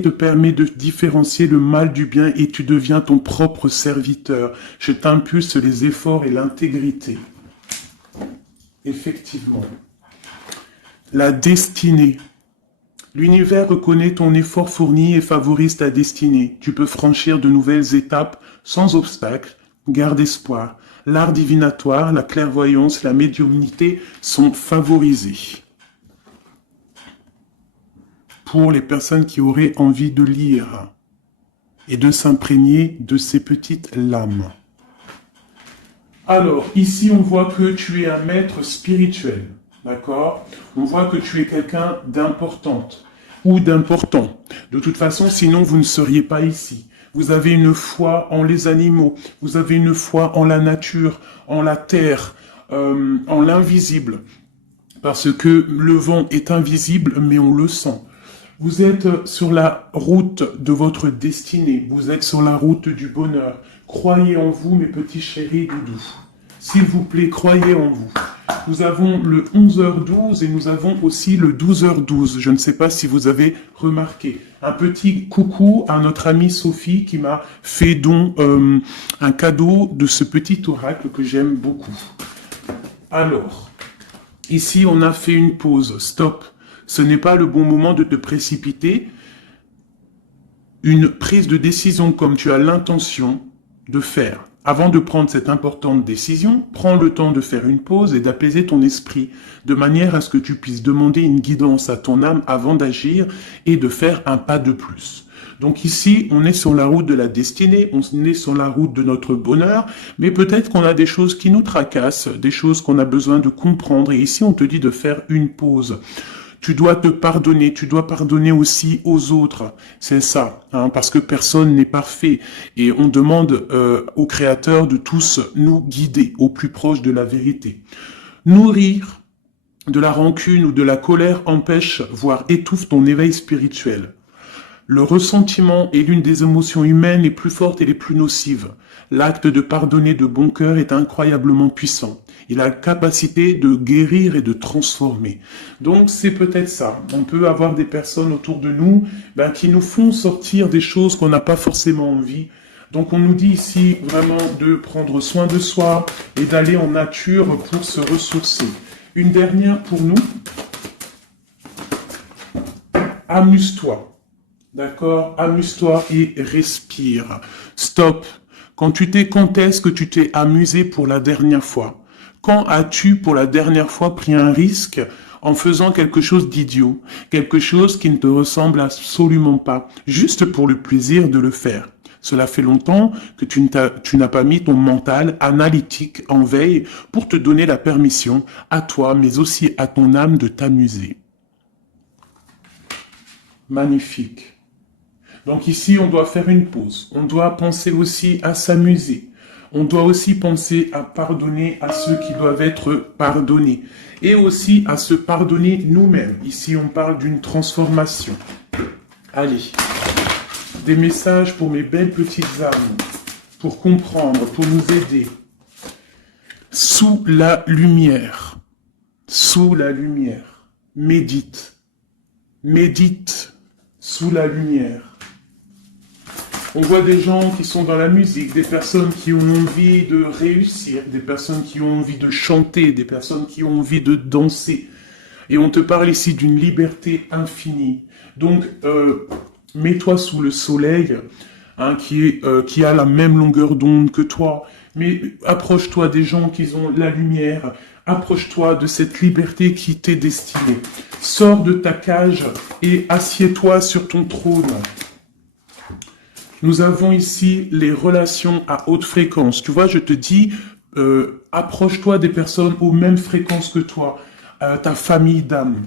te permet de différencier le mal du bien et tu deviens ton propre serviteur. Je t'impulse les efforts et l'intégrité. Effectivement. La destinée. L'univers reconnaît ton effort fourni et favorise ta destinée. Tu peux franchir de nouvelles étapes sans obstacle. Garde espoir. L'art divinatoire, la clairvoyance, la médiumnité sont favorisés. Pour les personnes qui auraient envie de lire et de s'imprégner de ces petites lames. Alors, ici, on voit que tu es un maître spirituel, d'accord? On voit que tu es quelqu'un d'importante ou d'important. De toute façon, sinon, vous ne seriez pas ici. Vous avez une foi en les animaux, vous avez une foi en la nature, en la terre, en l'invisible. Parce que le vent est invisible, mais on le sent. Vous êtes sur la route de votre destinée. Vous êtes sur la route du bonheur. Croyez en vous, mes petits chéris doudous. S'il vous plaît, croyez en vous. Nous avons le 11h12 et nous avons aussi le 12h12. Je ne sais pas si vous avez remarqué. Un petit coucou à notre amie Sophie qui m'a fait don un cadeau de ce petit oracle que j'aime beaucoup. Alors, ici on a fait une pause. Stop. Ce n'est pas le bon moment de te précipiter. Une prise de décision comme tu as l'intention de faire. Avant de prendre cette importante décision, prends le temps de faire une pause et d'apaiser ton esprit, de manière à ce que tu puisses demander une guidance à ton âme avant d'agir et de faire un pas de plus. Donc ici, on est sur la route de la destinée, on est sur la route de notre bonheur, mais peut-être qu'on a des choses qui nous tracassent, des choses qu'on a besoin de comprendre, et ici on te dit de faire une pause. Tu dois te pardonner, tu dois pardonner aussi aux autres. C'est ça, hein, parce que personne n'est parfait. Et on demande au Créateur de tous nous guider au plus proche de la vérité. Nourrir de la rancune ou de la colère empêche, voire étouffe ton éveil spirituel. Le ressentiment est l'une des émotions humaines les plus fortes et les plus nocives. L'acte de pardonner de bon cœur est incroyablement puissant. Il a la capacité de guérir et de transformer. Donc c'est peut-être ça. On peut avoir des personnes autour de nous qui nous font sortir des choses qu'on n'a pas forcément envie. Donc on nous dit ici vraiment de prendre soin de soi et d'aller en nature pour se ressourcer. Une dernière pour nous. Amuse-toi. D'accord? Amuse-toi et respire. Stop. Quand est-ce que tu t'es amusé pour la dernière fois? Quand as-tu pour la dernière fois pris un risque en faisant quelque chose d'idiot? Quelque chose qui ne te ressemble absolument pas, juste pour le plaisir de le faire. Cela fait longtemps que tu n'as pas mis ton mental analytique en veille pour te donner la permission à toi, mais aussi à ton âme de t'amuser. Magnifique. Donc ici, on doit faire une pause. On doit penser aussi à s'amuser. On doit aussi penser à pardonner à ceux qui doivent être pardonnés. Et aussi à se pardonner nous-mêmes. Ici, on parle d'une transformation. Allez. Des messages pour mes belles petites âmes. Pour comprendre, pour nous aider. Sous la lumière. Sous la lumière. Médite. Médite sous la lumière. On voit des gens qui sont dans la musique, des personnes qui ont envie de réussir, des personnes qui ont envie de chanter, des personnes qui ont envie de danser. Et on te parle ici d'une liberté infinie. Donc, mets-toi sous le soleil, hein, qui a la même longueur d'onde que toi. Mais approche-toi des gens qui ont la lumière. Approche-toi de cette liberté qui t'est destinée. Sors de ta cage et assieds-toi sur ton trône. Nous avons ici les relations à haute fréquence. Tu vois, je te dis, approche-toi des personnes aux mêmes fréquences que toi, ta famille d'âme.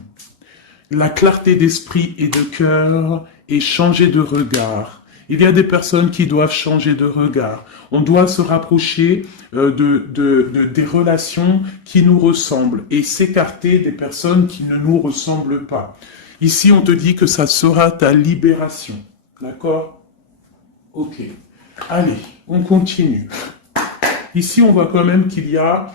La clarté d'esprit et de cœur et changer de regard. Il y a des personnes qui doivent changer de regard. On doit se rapprocher des relations qui nous ressemblent et s'écarter des personnes qui ne nous ressemblent pas. Ici, on te dit que ça sera ta libération. D'accord ? Ok. Allez, on continue. Ici, on voit quand même qu'il y a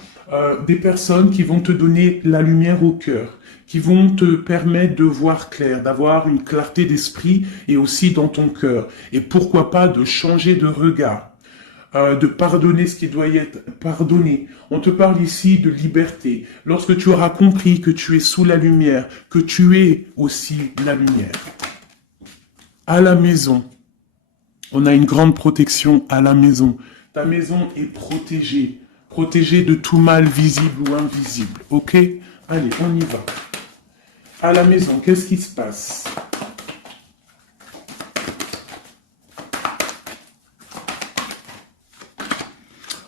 des personnes qui vont te donner la lumière au cœur, qui vont te permettre de voir clair, d'avoir une clarté d'esprit et aussi dans ton cœur. Et pourquoi pas de changer de regard, de pardonner ce qui doit être pardonné. On te parle ici de liberté. Lorsque tu auras compris que tu es sous la lumière, que tu es aussi la lumière. À la maison, on a une grande protection à la maison. Ta maison est protégée. Protégée de tout mal visible ou invisible. Ok? Allez, on y va. À la maison, qu'est-ce qui se passe?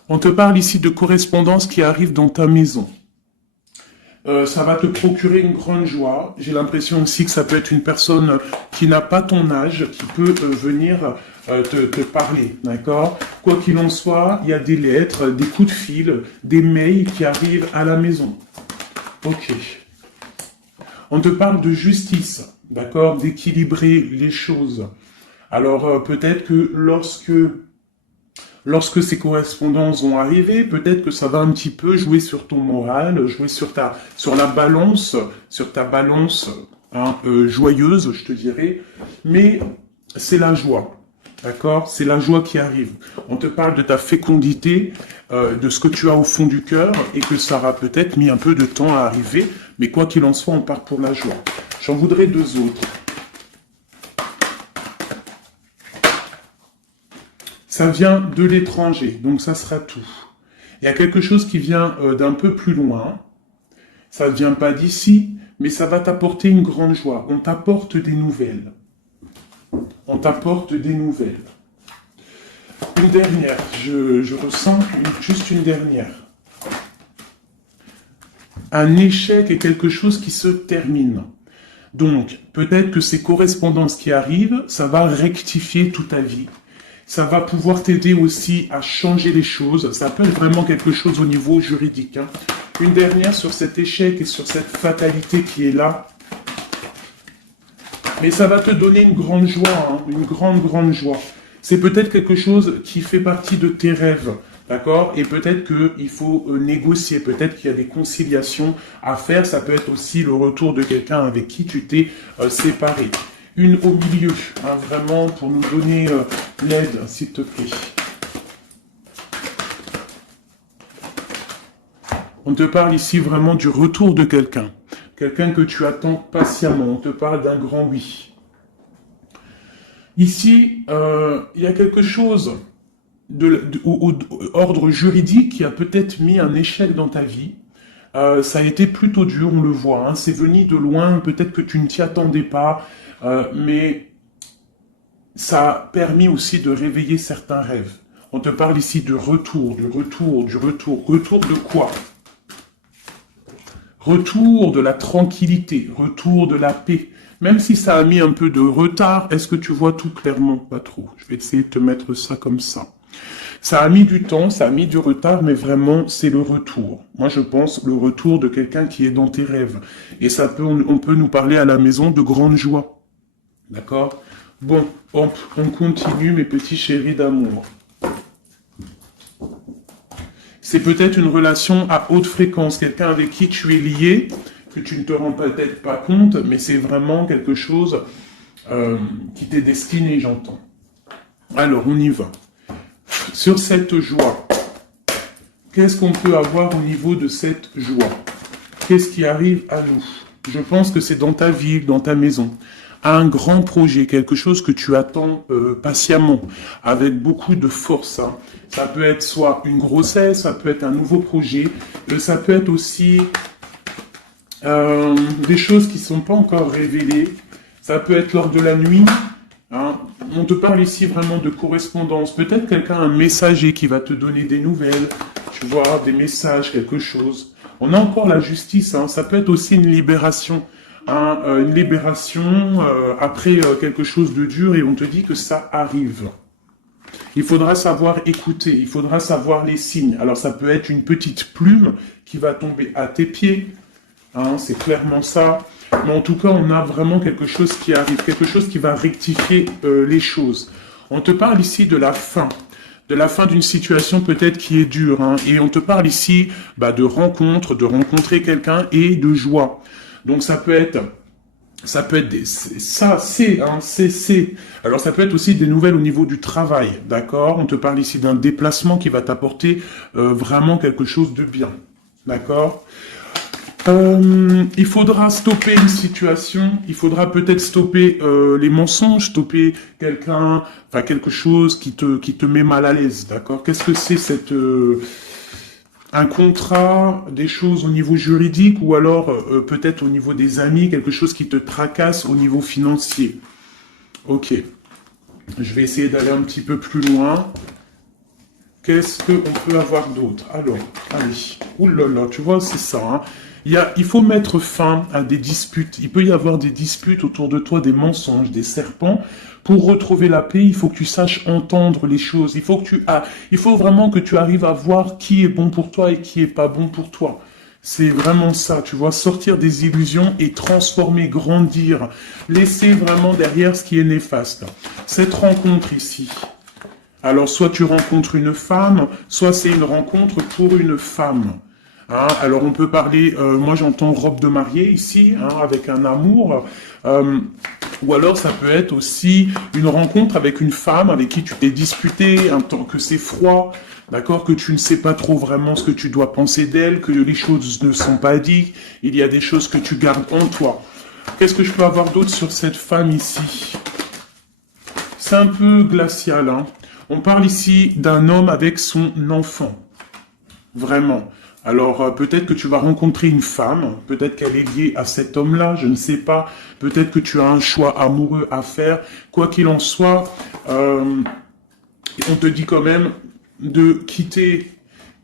On te parle ici de correspondance qui arrive dans ta maison. Ça va te procurer une grande joie. J'ai l'impression aussi que ça peut être une personne qui n'a pas ton âge, qui peut venir te parler, d'accord? Quoi qu'il en soit, il y a des lettres, des coups de fil, des mails qui arrivent à la maison. Ok. On te parle de justice, d'accord? D'équilibrer les choses. Alors peut-être que lorsque ces correspondances vont arriver, peut-être que ça va un petit peu jouer sur ton moral, jouer sur ta balance joyeuse, je te dirais. Mais c'est la joie, d'accord? C'est la joie qui arrive. On te parle de ta fécondité, de ce que tu as au fond du cœur, et que ça aura peut-être mis un peu de temps à arriver. Mais quoi qu'il en soit, on part pour la joie. J'en voudrais deux autres. Ça vient de l'étranger, donc ça sera tout. Il y a quelque chose qui vient d'un peu plus loin. Ça ne vient pas d'ici, mais ça va t'apporter une grande joie. On t'apporte des nouvelles. On t'apporte des nouvelles. Une dernière, je ressens juste une dernière. Un échec est quelque chose qui se termine. Donc, peut-être que ces correspondances qui arrivent, ça va rectifier toute ta vie. Ça va pouvoir t'aider aussi à changer les choses. Ça peut être vraiment quelque chose au niveau juridique. Hein. Une dernière sur cet échec et sur cette fatalité qui est là. Mais ça va te donner une grande joie, hein, une grande joie. C'est peut-être quelque chose qui fait partie de tes rêves. D'accord? Et peut-être qu'il faut négocier, peut-être qu'il y a des conciliations à faire. Ça peut être aussi le retour de quelqu'un avec qui tu t'es séparé. Une au milieu, hein, vraiment, pour nous donner l'aide, s'il te plaît. On te parle ici vraiment du retour de quelqu'un. Quelqu'un que tu attends patiemment. On te parle d'un grand oui. Ici, il y a quelque chose ordre juridique qui a peut-être mis un échec dans ta vie. Ça a été plutôt dur, on le voit. Hein. C'est venu de loin, peut-être que tu ne t'y attendais pas, mais ça a permis aussi de réveiller certains rêves. On te parle ici de retour, du retour. Retour de quoi? Retour de la tranquillité, retour de la paix. Même si ça a mis un peu de retard, est-ce que tu vois tout clairement? Pas trop. Je vais essayer de te mettre ça comme ça. Ça a mis du temps, ça a mis du retard, mais vraiment, c'est le retour. Moi, je pense le retour de quelqu'un qui est dans tes rêves. Et ça peut, on peut nous parler à la maison de grande joie. D'accord? Bon, on continue, mes petits chéris d'amour. C'est peut-être une relation à haute fréquence, quelqu'un avec qui tu es lié, que tu ne te rends peut-être pas compte, mais c'est vraiment quelque chose qui t'est destiné, j'entends. Alors, on y va. Sur cette joie, qu'est-ce qu'on peut avoir au niveau de cette joie? Qu'est-ce qui arrive à nous? Je pense que c'est dans ta ville, dans ta maison. Un grand projet, quelque chose que tu attends patiemment, avec beaucoup de force. Hein. Ça peut être soit une grossesse, ça peut être un nouveau projet, ça peut être aussi des choses qui ne sont pas encore révélées. Ça peut être lors de la nuit. Hein. On te parle ici vraiment de correspondance. Peut-être quelqu'un, un messager qui va te donner des nouvelles, tu vois, des messages, quelque chose. On a encore la justice, hein. Ça peut être aussi une libération. Hein, une libération après quelque chose de dur et on te dit que ça arrive. Il faudra savoir écouter, il faudra savoir les signes. Alors ça peut être une petite plume qui va tomber à tes pieds, hein, c'est clairement ça. Mais en tout cas, on a vraiment quelque chose qui arrive, quelque chose qui va rectifier les choses. On te parle ici de la fin de la fin d'une situation peut-être qui est dure. Hein. Et on te parle ici de rencontre, de rencontrer quelqu'un et de joie. Donc ça peut être c'est. Alors ça peut être aussi des nouvelles au niveau du travail, d'accord? On te parle ici d'un déplacement qui va t'apporter vraiment quelque chose de bien, d'accord? Il faudra stopper une situation, il faudra peut-être stopper les mensonges, stopper quelqu'un, enfin quelque chose qui te met mal à l'aise, d'accord? Qu'est-ce que c'est cette un contrat, des choses au niveau juridique ou alors peut-être au niveau des amis, quelque chose qui te tracasse au niveau financier. Ok, je vais essayer d'aller un petit peu plus loin. Qu'est-ce qu'on peut avoir d'autre? Alors, allez, oulala, tu vois, c'est ça. Hein. Il faut mettre fin à des disputes. Il peut y avoir des disputes autour de toi, des mensonges, des serpents. Pour retrouver la paix, il faut que tu saches entendre les choses. Il faut vraiment que tu arrives à voir qui est bon pour toi et qui est pas bon pour toi. C'est vraiment ça, tu vois, sortir des illusions et transformer, grandir, laisser vraiment derrière ce qui est néfaste. Cette rencontre ici, alors, soit tu rencontres une femme, soit c'est une rencontre pour une femme. Hein, alors, on peut parler, moi j'entends robe de mariée ici, hein, avec un amour. Ou alors, ça peut être aussi une rencontre avec une femme avec qui tu t'es disputé, un temps que c'est froid, d'accord, que tu ne sais pas trop vraiment ce que tu dois penser d'elle, que les choses ne sont pas dites, il y a des choses que tu gardes en toi. Qu'est-ce que je peux avoir d'autre sur cette femme ici? C'est un peu glacial, hein. On parle ici d'un homme avec son enfant. Vraiment. Alors, peut-être que tu vas rencontrer une femme, peut-être qu'elle est liée à cet homme-là, je ne sais pas. Peut-être que tu as un choix amoureux à faire. Quoi qu'il en soit, on te dit quand même de quitter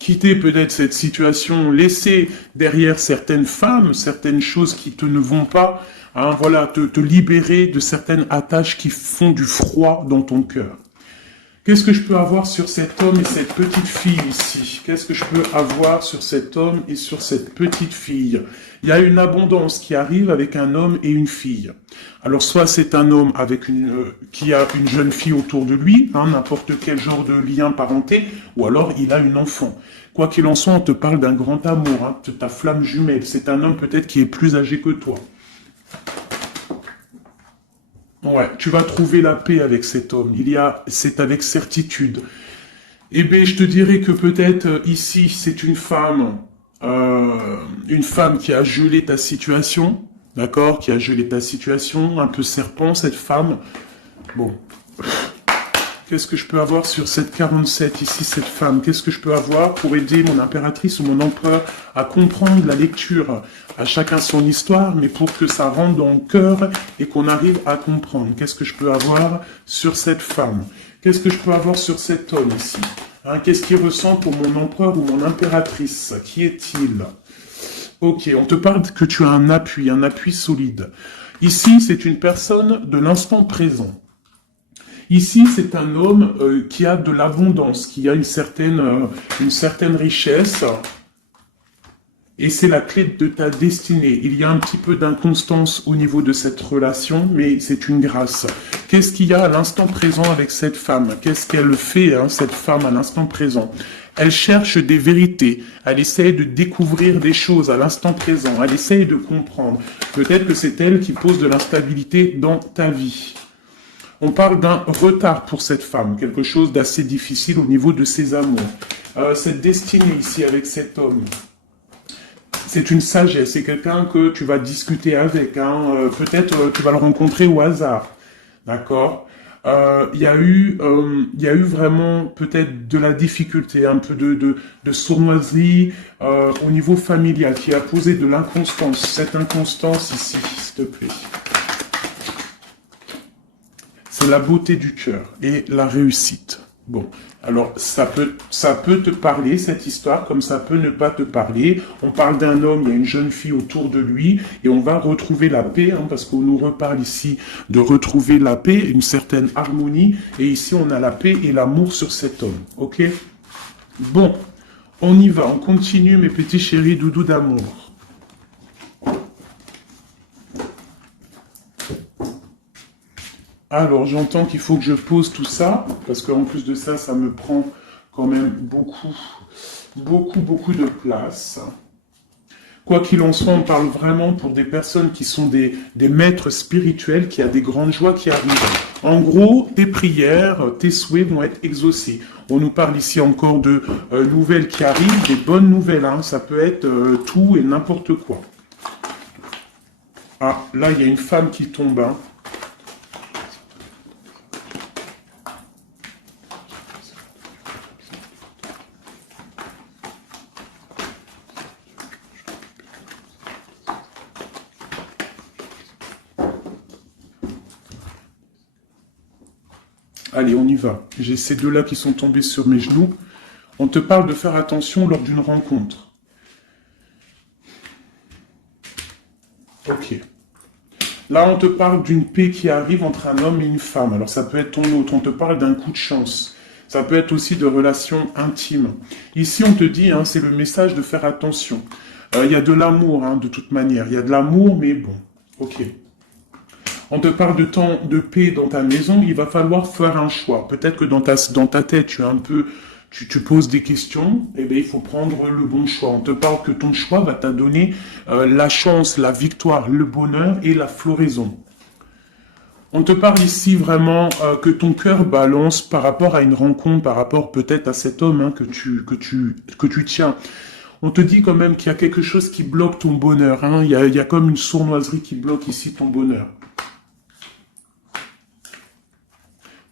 peut-être cette situation, laisser derrière certaines femmes, certaines choses qui te ne vont pas, hein, voilà, te libérer de certaines attaches qui font du froid dans ton cœur. Qu'est-ce que je peux avoir sur cet homme et cette petite fille ici? Qu'est-ce que je peux avoir sur cet homme et sur cette petite fille? Il y a une abondance qui arrive avec un homme et une fille. Alors, soit c'est un homme avec qui a une jeune fille autour de lui, hein, n'importe quel genre de lien parenté, ou alors il a une enfant. Quoi qu'il en soit, on te parle d'un grand amour, hein, de ta flamme jumelle. C'est un homme peut-être qui est plus âgé que toi. Ouais, tu vas trouver la paix avec cet homme. C'est avec certitude. Eh bien, je te dirais que peut-être ici, c'est une femme qui a gelé ta situation, d'accord, qui a gelé ta situation, un peu serpent, cette femme. Bon. Qu'est-ce que je peux avoir sur cette 47 ici, cette femme? Qu'est-ce que je peux avoir pour aider mon impératrice ou mon empereur à comprendre la lecture? À chacun son histoire, mais pour que ça rentre dans le cœur et qu'on arrive à comprendre. Qu'est-ce que je peux avoir sur cette femme? Qu'est-ce que je peux avoir sur cet homme ici? Hein, qu'est-ce qu'il ressent pour mon empereur ou mon impératrice? Qui est-il? Ok, on te parle que tu as un appui solide. Ici, c'est une personne de l'instant présent. Ici, c'est un homme qui a de l'abondance, qui a une certaine richesse, et c'est la clé de ta destinée. Il y a un petit peu d'inconstance au niveau de cette relation, mais c'est une grâce. Qu'est-ce qu'il y a à l'instant présent avec cette femme? Qu'est-ce qu'elle fait, hein, cette femme, à l'instant présent? Elle cherche des vérités, elle essaie de découvrir des choses à l'instant présent, elle essaie de comprendre. Peut-être que c'est elle qui pose de l'instabilité dans ta vie. On parle d'un retard pour cette femme, quelque chose d'assez difficile au niveau de ses amours. Cette destinée ici avec cet homme, c'est une sagesse, c'est quelqu'un que tu vas discuter avec. Hein. Peut-être tu vas le rencontrer au hasard, d'accord. Il y a eu vraiment peut-être de la difficulté, un peu de sournoiserie au niveau familial qui a posé de l'inconstance. Cette inconstance ici, s'il te plaît. C'est la beauté du cœur et la réussite. Bon, alors ça peut te parler, cette histoire, comme ça peut ne pas te parler. On parle d'un homme, il y a une jeune fille autour de lui, et on va retrouver la paix, hein, parce qu'on nous reparle ici de retrouver la paix, une certaine harmonie, et ici on a la paix et l'amour sur cet homme, ok? Bon, on y va, on continue mes petits chéris doudous d'amour. Alors, j'entends qu'il faut que je pose tout ça, parce qu'en plus de ça, ça me prend quand même beaucoup de place. Quoi qu'il en soit, on parle vraiment pour des personnes qui sont des maîtres spirituels, qui a des grandes joies qui arrivent. En gros, tes prières, tes souhaits vont être exaucés. On nous parle ici encore de nouvelles qui arrivent, des bonnes nouvelles, hein. Ça peut être tout et n'importe quoi. Ah, là, il y a une femme qui tombe, hein. Allez, on y va. J'ai ces deux-là qui sont tombés sur mes genoux. On te parle de faire attention lors d'une rencontre. Ok. Là, on te parle d'une paix qui arrive entre un homme et une femme. Alors, ça peut être ton autre. On te parle d'un coup de chance. Ça peut être aussi de relations intimes. Ici, on te dit, hein, c'est le message de faire attention. Il y a de l'amour, hein, de toute manière. Il y a de l'amour, mais bon. Ok. On te parle de temps de paix dans ta maison, il va falloir faire un choix. Peut-être que dans ta tête, tu poses des questions, et bien il faut prendre le bon choix. On te parle que ton choix va te donner la chance, la victoire, le bonheur et la floraison. On te parle ici vraiment que ton cœur balance par rapport à une rencontre, par rapport peut-être à cet homme, hein, que tu tiens. On te dit quand même qu'il y a quelque chose qui bloque ton bonheur, hein. Il y a comme une sournoiserie qui bloque ici ton bonheur.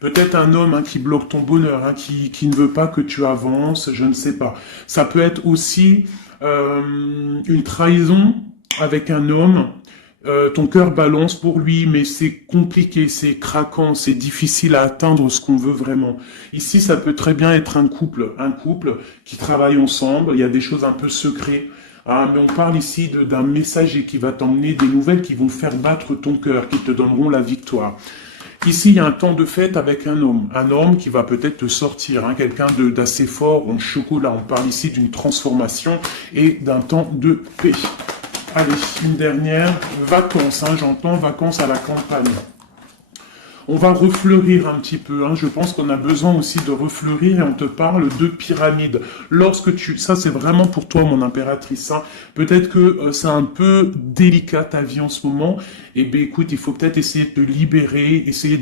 Peut-être un homme, hein, qui bloque ton bonheur, hein, qui ne veut pas que tu avances, je ne sais pas. Ça peut être aussi une trahison avec un homme. Ton cœur balance pour lui, mais c'est compliqué, c'est craquant, c'est difficile à atteindre ce qu'on veut vraiment. Ici, ça peut très bien être un couple qui travaille ensemble. Il y a des choses un peu secrètes. Ah, mais on parle ici d'un messager qui va t'emmener des nouvelles qui vont faire battre ton cœur, qui te donneront la victoire. Ici, il y a un temps de fête avec un homme qui va peut-être te sortir, hein, quelqu'un d'assez fort en chocolat. On parle ici d'une transformation et d'un temps de paix. Allez, une dernière, vacances, hein, j'entends vacances à la campagne. On va refleurir un petit peu, hein. Je pense qu'on a besoin aussi de refleurir et on te parle de pyramide. Ça c'est vraiment pour toi mon impératrice, hein. Peut-être que c'est un peu délicat ta vie en ce moment, et bien écoute, il faut peut-être essayer de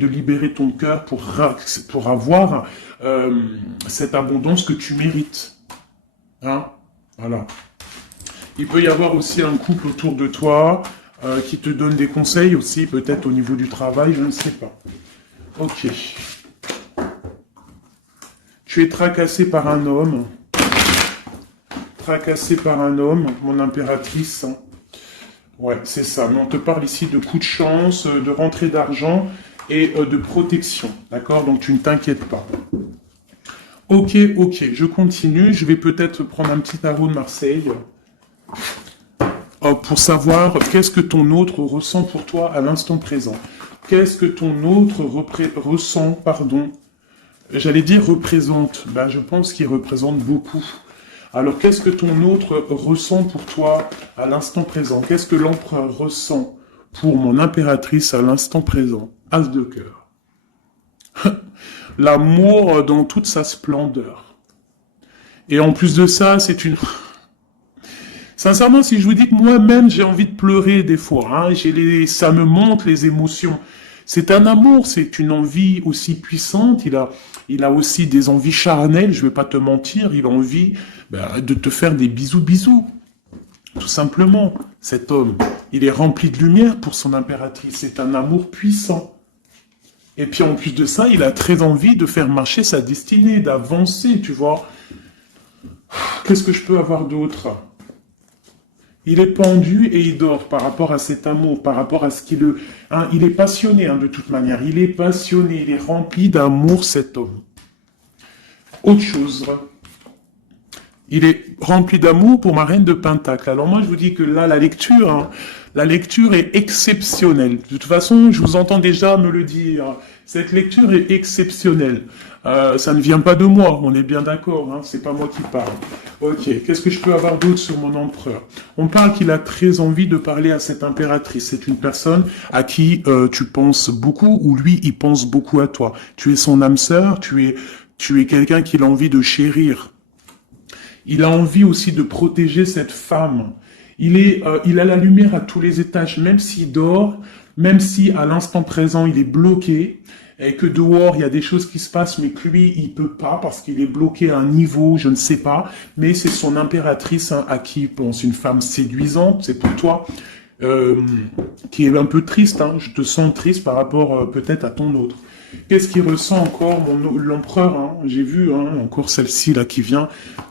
libérer ton cœur pour avoir cette abondance que tu mérites. Hein, voilà. Il peut y avoir aussi un couple autour de toi qui te donne des conseils aussi, peut-être au niveau du travail, je ne sais pas. Ok. Tu es tracassé par un homme. Tracassé par un homme, mon impératrice. Ouais, c'est ça. Mais on te parle ici de coups de chance, de rentrée d'argent et de protection. D'accord? Donc tu ne t'inquiètes pas. Ok, je continue. Je vais peut-être prendre un petit tarot de Marseille. Pour savoir qu'est-ce que ton autre ressent pour toi à l'instant présent. Qu'est-ce que ton autre ressent, j'allais dire représente, ben, je pense qu'il représente beaucoup. Alors qu'est-ce que ton autre ressent pour toi à l'instant présent? Qu'est-ce que l'empereur ressent pour mon impératrice à l'instant présent? As de cœur. L'amour dans toute sa splendeur. Et en plus de ça, c'est une... Sincèrement, si je vous dis que moi-même, j'ai envie de pleurer des fois, hein, ça me monte les émotions. C'est un amour, c'est une envie aussi puissante. Il a aussi des envies charnelles, je vais pas te mentir. Il a envie de te faire des bisous. Tout simplement, cet homme, il est rempli de lumière pour son impératrice. C'est un amour puissant. Et puis en plus de ça, il a très envie de faire marcher sa destinée, d'avancer, tu vois. Qu'est-ce que je peux avoir d'autre ? Il est pendu et il dort par rapport à cet amour, par rapport à ce qu'il... Hein, il est passionné, hein, de toute manière. Il est passionné, il est rempli d'amour, cet homme. Autre chose. Il est rempli d'amour pour ma reine de Pentacle. Alors moi, je vous dis que là, la lecture est exceptionnelle. De toute façon, je vous entends déjà me le dire. Cette lecture est exceptionnelle. Ça ne vient pas de moi, on est bien d'accord, hein, c'est pas moi qui parle. Ok, qu'est-ce que je peux avoir d'autre sur mon empereur? On parle qu'il a très envie de parler à cette impératrice. C'est une personne à qui tu penses beaucoup, ou lui, il pense beaucoup à toi. Tu es son âme sœur, tu es quelqu'un qu'il a envie de chérir. Il a envie aussi de protéger cette femme. Il a la lumière à tous les étages, même s'il dort, même si à l'instant présent il est bloqué, et que dehors il y a des choses qui se passent, mais que lui il peut pas parce qu'il est bloqué à un niveau, je ne sais pas. Mais c'est son impératrice hein, à qui il pense, une femme séduisante. C'est pour toi qui est un peu triste. Hein, je te sens triste par rapport peut-être à ton autre. Qu'est-ce qu'il ressent encore, l'empereur hein, j'ai vu hein, encore celle-ci là qui vient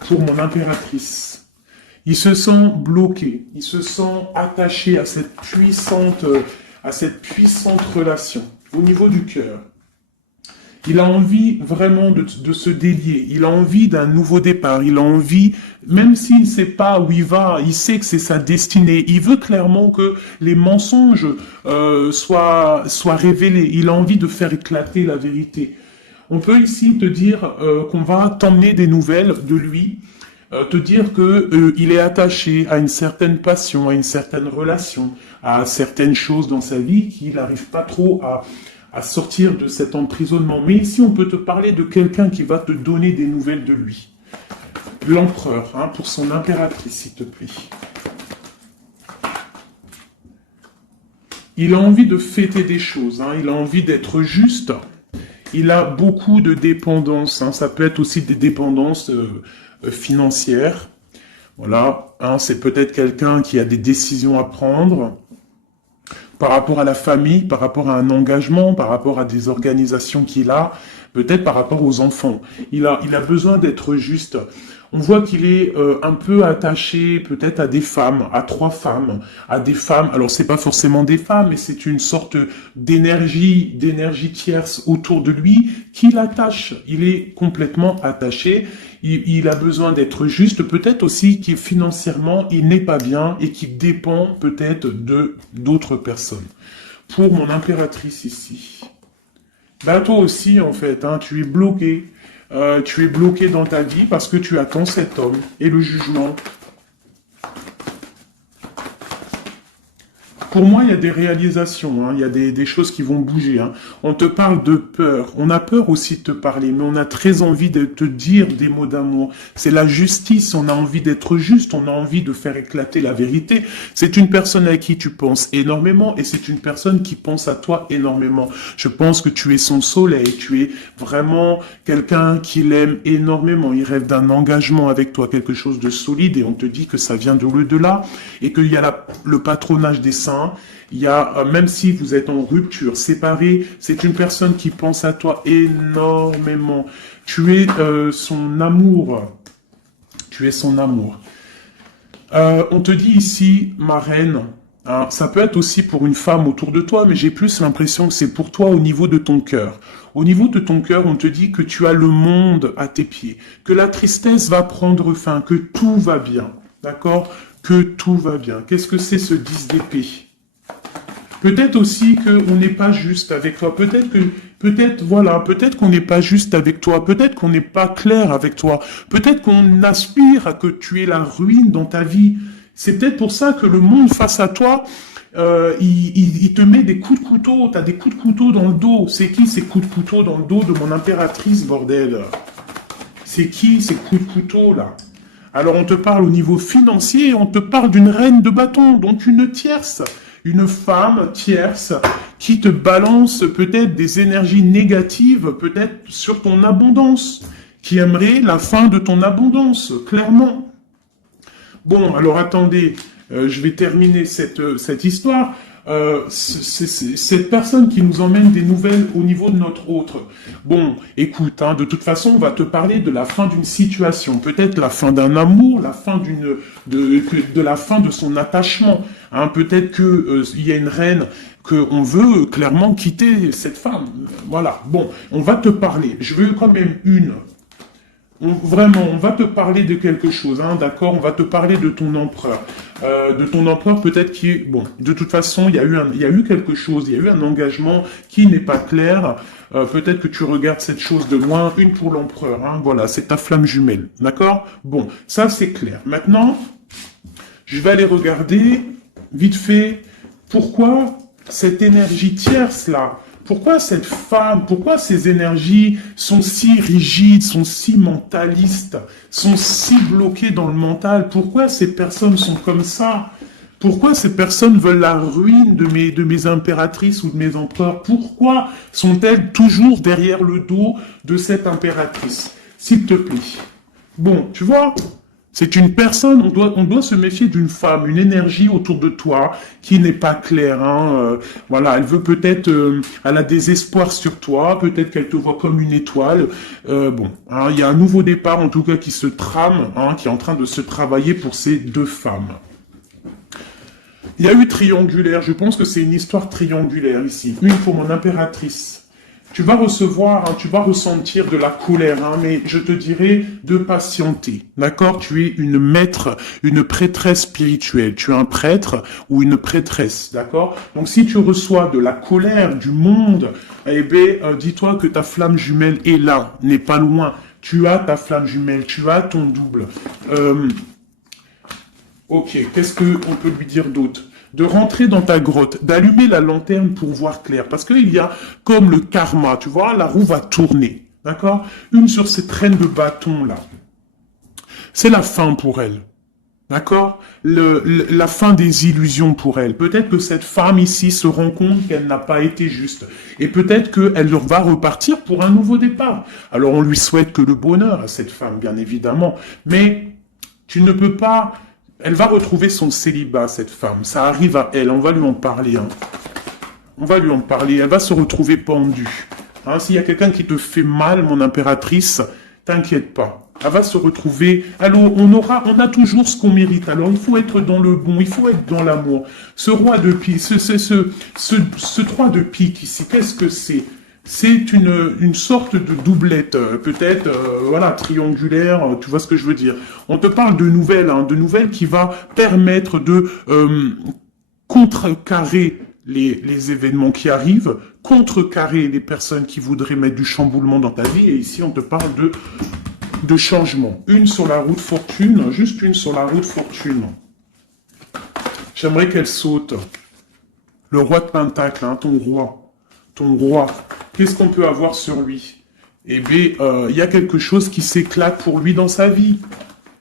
pour mon impératrice. Il se sent bloqué, il se sent attaché à cette puissante relation au niveau du cœur. Il a envie vraiment de se délier, il a envie d'un nouveau départ, il a envie, même s'il ne sait pas où il va, il sait que c'est sa destinée, il veut clairement que les mensonges soient révélés, il a envie de faire éclater la vérité. On peut ici te dire qu'on va t'emmener des nouvelles de lui, te dire que il est attaché à une certaine passion, à une certaine relation, à certaines choses dans sa vie qu'il n'arrive pas trop à sortir de cet emprisonnement. Mais ici, on peut te parler de quelqu'un qui va te donner des nouvelles de lui. L'empereur, hein, pour son impératrice, s'il te plaît. Il a envie de fêter des choses, hein, il a envie d'être juste. Il a beaucoup de dépendances, hein, ça peut être aussi des dépendances financières. Voilà, hein, c'est peut-être quelqu'un qui a des décisions à prendre par rapport à la famille, par rapport à un engagement, par rapport à des organisations qu'il a, peut-être par rapport aux enfants. Il a besoin d'être juste. On voit qu'il est un peu attaché peut-être à des femmes, à 3 femmes, à des femmes. Alors c'est pas forcément des femmes, mais c'est une sorte d'énergie tierce autour de lui qui l'attache. Il est complètement attaché. Il a besoin d'être juste, peut-être aussi qu'il financièrement il n'est pas bien et qu'il dépend peut-être de d'autres personnes. Pour mon impératrice ici, bah toi aussi en fait, hein, tu es bloqué. Tu es bloqué dans ta vie parce que tu attends cet homme et le jugement. Pour moi, il y a des réalisations, hein, il y a des choses qui vont bouger. Hein. On te parle de peur. On a peur aussi de te parler, mais on a très envie de te dire des mots d'amour. C'est la justice, on a envie d'être juste, on a envie de faire éclater la vérité. C'est une personne à qui tu penses énormément et c'est une personne qui pense à toi énormément. Je pense que tu es son soleil, tu es vraiment quelqu'un qui l'aime énormément. Il rêve d'un engagement avec toi, quelque chose de solide et on te dit que ça vient de l'au-delà et qu'il y a le patronage des saints. Il y a, même si vous êtes en rupture, séparé, c'est une personne qui pense à toi énormément. Tu es son amour. Tu es son amour. On te dit ici, ma reine, hein, ça peut être aussi pour une femme autour de toi, mais j'ai plus l'impression que c'est pour toi au niveau de ton cœur. Au niveau de ton cœur, on te dit que tu as le monde à tes pieds, que la tristesse va prendre fin, que tout va bien. D'accord? Que tout va bien. Qu'est-ce que c'est ce 10 d'épée? Peut-être aussi qu'on n'est pas juste avec toi. Peut-être qu'on n'est pas juste avec toi. Peut-être qu'on n'est pas clair avec toi. Peut-être qu'on aspire à que tu aies la ruine dans ta vie. C'est peut-être pour ça que le monde face à toi, il te met des coups de couteau. T'as des coups de couteau dans le dos. C'est qui ces coups de couteau dans le dos de mon impératrice, bordel? C'est qui ces coups de couteau là? Alors on te parle au niveau financier, on te parle d'une reine de bâton, donc une tierce. Une femme tierce qui te balance peut-être des énergies négatives, peut-être sur ton abondance, qui aimerait la fin de ton abondance, clairement. Bon, alors attendez, je vais terminer cette histoire. Cette personne qui nous emmène des nouvelles au niveau de notre autre. Bon, écoute, hein, de toute façon, on va te parler de la fin d'une situation, peut-être la fin d'un amour, la fin de la fin de son attachement. Hein, peut-être que il y a une reine qu'on veut clairement quitter cette femme. Voilà. Bon, on va te parler. Je veux quand même Vraiment, on va te parler de quelque chose, hein, d'accord? On va te parler de ton empereur. De ton empereur peut-être qui est... Bon, de toute façon, il y a eu quelque chose, il y a eu un engagement qui n'est pas clair. Peut-être que tu regardes cette chose de loin, une pour l'empereur, hein, voilà, c'est ta flamme jumelle, d'accord? Bon, ça c'est clair. Maintenant, je vais aller regarder, vite fait, pourquoi cette énergie tierce-là, pourquoi cette femme, pourquoi ces énergies sont si rigides, sont si mentalistes, sont si bloquées dans le mental, pourquoi ces personnes sont comme ça? Pourquoi ces personnes veulent la ruine de mes impératrices ou de mes empereurs? Pourquoi sont-elles toujours derrière le dos de cette impératrice? S'il te plaît. Bon, tu vois, c'est une personne, on doit se méfier d'une femme, une énergie autour de toi qui n'est pas claire. Hein, voilà, elle veut peut-être, elle a des espoirs sur toi, peut-être qu'elle te voit comme une étoile. Bon, hein, il y a un nouveau départ en tout cas qui se trame, hein, qui est en train de se travailler pour ces deux femmes. Il y a eu triangulaire, je pense que c'est une histoire triangulaire ici. Une pour mon impératrice. Tu vas recevoir, hein, tu vas ressentir de la colère, hein, mais je te dirais de patienter, d'accord? Tu es une maître, une prêtresse spirituelle. Tu es un prêtre ou une prêtresse, d'accord? Donc si tu reçois de la colère du monde, eh bien, dis-toi que ta flamme jumelle est là, n'est pas loin. Tu as ta flamme jumelle, tu as ton double. Ok, qu'est-ce qu'on peut lui dire d'autre? De rentrer dans ta grotte, d'allumer la lanterne pour voir clair. Parce qu'il y a comme le karma, tu vois, la roue va tourner. D'accord? Une sur ces traînes de bâton là. C'est la fin pour elle. D'accord? La fin des illusions pour elle. Peut-être que cette femme ici se rend compte qu'elle n'a pas été juste. Et peut-être qu'elle va repartir pour un nouveau départ. Alors on lui souhaite que le bonheur à cette femme, bien évidemment. Mais tu ne peux pas... Elle va retrouver son célibat, cette femme. Ça arrive à elle. On va lui en parler. Hein. On va lui en parler. Elle va se retrouver pendue. Hein, s'il y a quelqu'un qui te fait mal, mon impératrice, t'inquiète pas. Elle va se retrouver. Alors, on a toujours ce qu'on mérite. Alors, il faut être dans le bon. Il faut être dans l'amour. Ce roi de pique, ce 3 de pique ici, qu'est-ce que c'est? C'est une sorte de doublette, peut-être, voilà, triangulaire, tu vois ce que je veux dire. On te parle de nouvelles, hein, de nouvelles qui va permettre de contrecarrer les événements qui arrivent, contrecarrer les personnes qui voudraient mettre du chamboulement dans ta vie. Et ici, on te parle de changement. Une sur la route fortune, juste une sur la route fortune. J'aimerais qu'elle saute. Le roi de Pentacle, hein, ton roi. Ton roi, qu'est-ce qu'on peut avoir sur lui? Eh bien, il y a quelque chose qui s'éclate pour lui dans sa vie.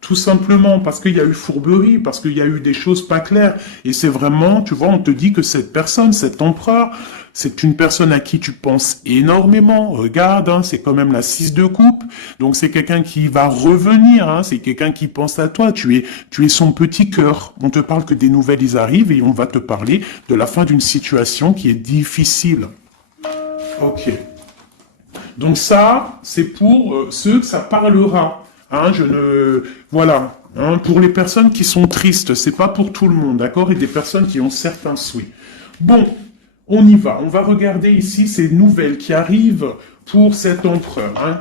Tout simplement, parce qu'il y a eu fourberie, parce qu'il y a eu des choses pas claires. Et c'est vraiment, tu vois, on te dit que cette personne, cet empereur, c'est une personne à qui tu penses énormément. Regarde, hein, c'est quand même la 6 de coupe. Donc c'est quelqu'un qui va revenir, hein, c'est quelqu'un qui pense à toi. Tu es son petit cœur. On te parle que des nouvelles, ils arrivent et on va te parler de la fin d'une situation qui est difficile. Ok. Donc ça, c'est pour ceux que ça parlera. Hein, voilà. Hein, pour les personnes qui sont tristes, c'est pas pour tout le monde, d'accord? Et des personnes qui ont certains souhaits. Bon, on y va. On va regarder ici ces nouvelles qui arrivent pour cet empereur. Hein.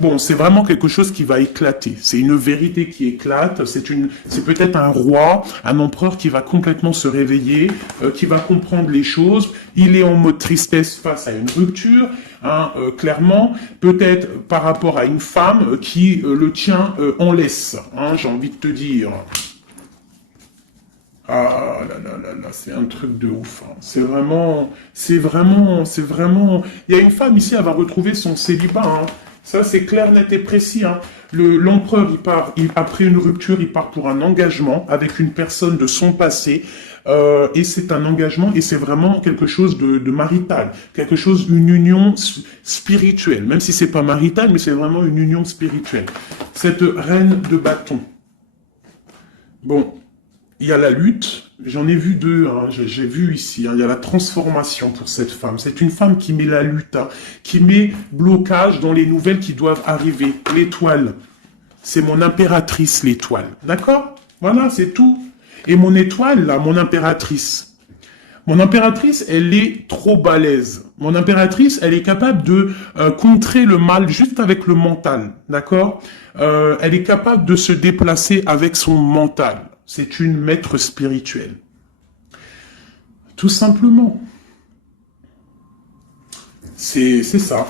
Bon, c'est vraiment quelque chose qui va éclater. C'est une vérité qui éclate. C'est peut-être un roi, un empereur qui va complètement se réveiller, qui va comprendre les choses. Il est en mode tristesse face à une rupture, hein, clairement. Peut-être par rapport à une femme qui le tient en laisse, hein, j'ai envie de te dire. Ah là là là là, c'est un truc de ouf. Hein. C'est vraiment. Il y a une femme ici, elle va retrouver son célibat. Hein. Ça, c'est clair, net et précis. Hein. L'empereur, après une rupture, il part pour un engagement avec une personne de son passé. Et c'est un engagement et c'est vraiment quelque chose de marital. Quelque chose, une union spirituelle. Même si c'est pas marital, mais c'est vraiment une union spirituelle. Cette reine de bâton. Bon, il y a la lutte. J'en ai vu deux, hein, j'ai vu ici, hein, il y a la transformation pour cette femme. C'est une femme qui met la lutte, hein, qui met blocage dans les nouvelles qui doivent arriver. L'étoile, c'est mon impératrice, l'étoile. D'accord? Voilà, c'est tout. Et mon étoile, là, mon impératrice. Mon impératrice, elle est trop balèze. Mon impératrice, elle est capable de contrer le mal juste avec le mental, d'accord? Elle est capable de se déplacer avec son mental. C'est une maître spirituelle. Tout simplement. C'est ça.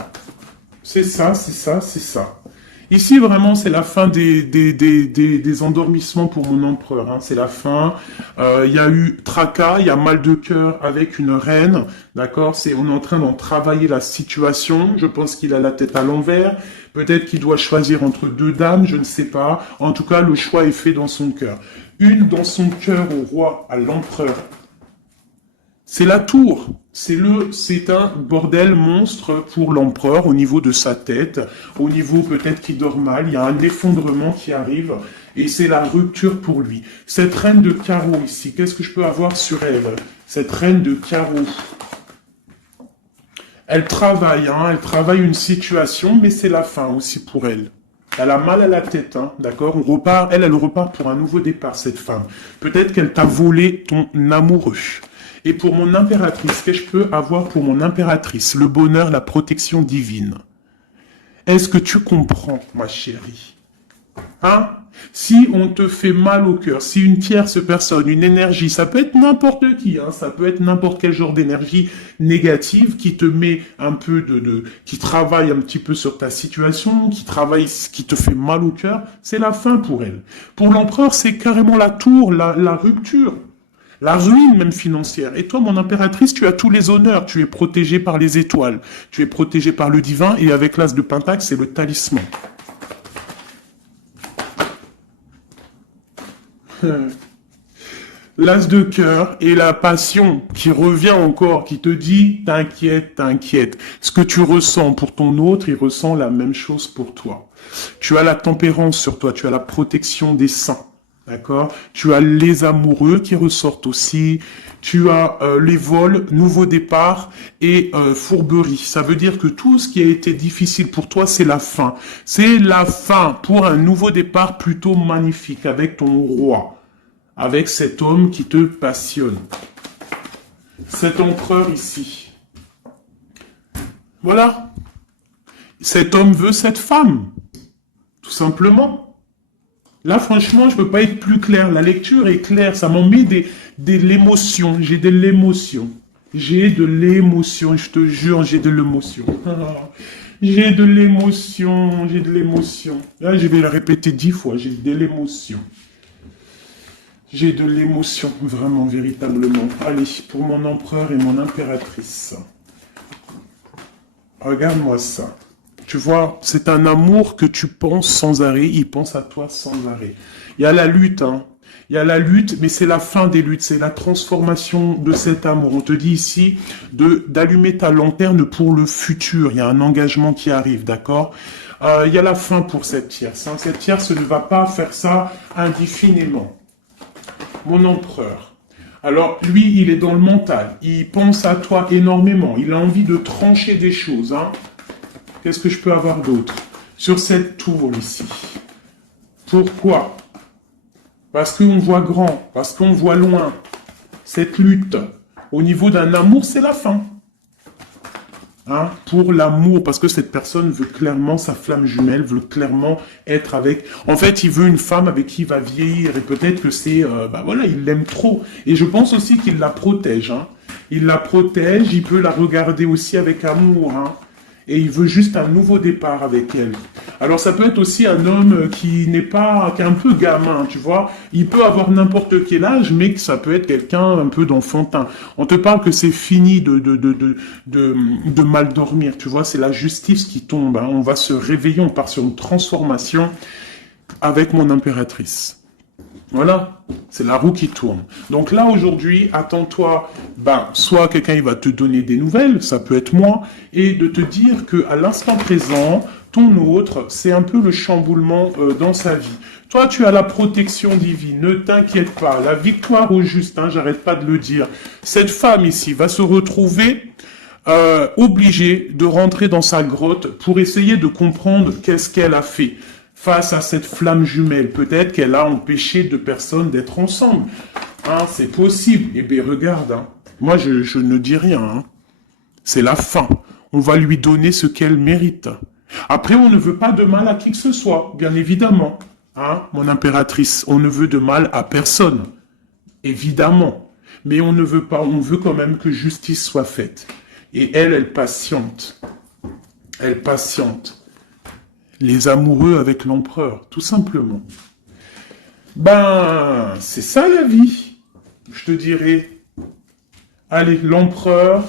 C'est ça, c'est ça, c'est ça. Ici, vraiment, c'est la fin des endormissements pour mon empereur. Hein. C'est la fin. Il y a eu tracas, il y a mal de cœur avec une reine. D'accord. On est en train d'en travailler la situation. Je pense qu'il a la tête à l'envers. Peut-être qu'il doit choisir entre deux dames, je ne sais pas. En tout cas, le choix est fait dans son cœur. Une dans son cœur au roi, à l'empereur. C'est la tour. C'est un bordel monstre pour l'empereur au niveau de sa tête, au niveau peut-être qu'il dort mal, il y a un effondrement qui arrive et c'est la rupture pour lui. Cette reine de carreau ici, qu'est-ce que je peux avoir sur elle? Cette reine de carreau. Elle travaille une situation, mais c'est la fin aussi pour elle. Elle a mal à la tête, hein, d'accord? Elle repart pour un nouveau départ, cette femme. Peut-être qu'elle t'a volé ton amoureux. Et pour mon impératrice, qu'est-ce que je peux avoir pour mon impératrice? Le bonheur, la protection divine. Est-ce que tu comprends, ma chérie? Hein? Si on te fait mal au cœur, si une tierce personne, une énergie, ça peut être n'importe qui, hein, ça peut être n'importe quel genre d'énergie négative qui te met un peu qui travaille un petit peu sur ta situation, qui te fait mal au cœur, c'est la fin pour elle. Pour l'empereur, c'est carrément la tour, la rupture. La ruine même financière. Et toi, mon impératrice, tu as tous les honneurs. Tu es protégée par les étoiles. Tu es protégée par le divin. Et avec l'as de Pentacle, c'est le talisman. L'as de cœur et la passion qui revient encore, qui te dit, t'inquiète, t'inquiète. Ce que tu ressens pour ton autre, il ressent la même chose pour toi. Tu as la tempérance sur toi. Tu as la protection des saints. D'accord? Tu as les amoureux qui ressortent aussi. Tu as les vols, nouveau départ et fourberie. Ça veut dire que tout ce qui a été difficile pour toi, c'est la fin. C'est la fin pour un nouveau départ plutôt magnifique avec ton roi. Avec cet homme qui te passionne. Cet empereur ici. Voilà. Cet homme veut cette femme. Tout simplement. Là, franchement, je peux pas être plus clair. La lecture est claire. Ça m'en met de l'émotion. J'ai de l'émotion. J'ai de l'émotion. Je te jure, j'ai de l'émotion. J'ai de l'émotion. J'ai de l'émotion. Là, je vais le répéter 10 fois. J'ai de l'émotion. J'ai de l'émotion. Vraiment, véritablement. Allez, pour mon empereur et mon impératrice. Regarde-moi ça. Tu vois, c'est un amour que tu penses sans arrêt, il pense à toi sans arrêt. Il y a la lutte, hein. Il y a la lutte, mais c'est la fin des luttes, c'est la transformation de cet amour. On te dit ici d'allumer ta lanterne pour le futur. Il y a un engagement qui arrive, d'accord? Il y a la fin pour cette tierce. Hein. Cette tierce ne va pas faire ça indéfiniment. Mon empereur. Alors, lui, il est dans le mental. Il pense à toi énormément. Il a envie de trancher des choses, hein. Qu'est-ce que je peux avoir d'autre? Sur cette tour ici. Pourquoi? Parce qu'on voit grand, parce qu'on voit loin. Cette lutte, au niveau d'un amour, c'est la fin. Hein? Pour l'amour, parce que cette personne veut clairement, sa flamme jumelle, veut clairement être avec... En fait, il veut une femme avec qui il va vieillir, et peut-être que c'est... voilà, il l'aime trop. Et je pense aussi qu'il la protège. Hein? Il la protège, il peut la regarder aussi avec amour, hein? Et il veut juste un nouveau départ avec elle. Alors ça peut être aussi un homme qui est un peu gamin, tu vois. Il peut avoir n'importe quel âge, mais que ça peut être quelqu'un un peu d'enfantin. On te parle que c'est fini de mal dormir, tu vois. C'est la justice qui tombe. Hein. On va se réveiller, on part sur une transformation avec mon impératrice. Voilà, c'est la roue qui tourne. Donc là, aujourd'hui, attends-toi, soit quelqu'un il va te donner des nouvelles, ça peut être moi, et de te dire que à l'instant présent, ton autre, c'est un peu le chamboulement dans sa vie. Toi, tu as la protection divine, ne t'inquiète pas, la victoire au juste, hein, j'arrête pas de le dire. Cette femme ici va se retrouver obligée de rentrer dans sa grotte pour essayer de comprendre qu'est-ce qu'elle a fait. Face à cette flamme jumelle, peut-être qu'elle a empêché deux personnes d'être ensemble. Hein, c'est possible. Eh bien, regarde, hein, Moi, je ne dis rien. Hein. C'est la fin. On va lui donner ce qu'elle mérite. Après, on ne veut pas de mal à qui que ce soit, bien évidemment. Hein, mon impératrice, on ne veut de mal à personne. Évidemment. Mais on ne veut pas, on veut quand même que justice soit faite. Et elle, elle patiente. Elle patiente. Les amoureux avec l'empereur, tout simplement. Ben, c'est ça la vie. Je te dirais. Allez, l'empereur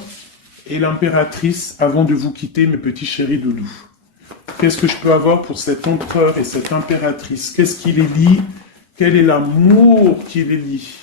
et l'impératrice, avant de vous quitter, mes petits chéris doudous. Qu'est-ce que je peux avoir pour cet empereur et cette impératrice? Qu'est-ce qui les lie? Quel est l'amour qui les lie?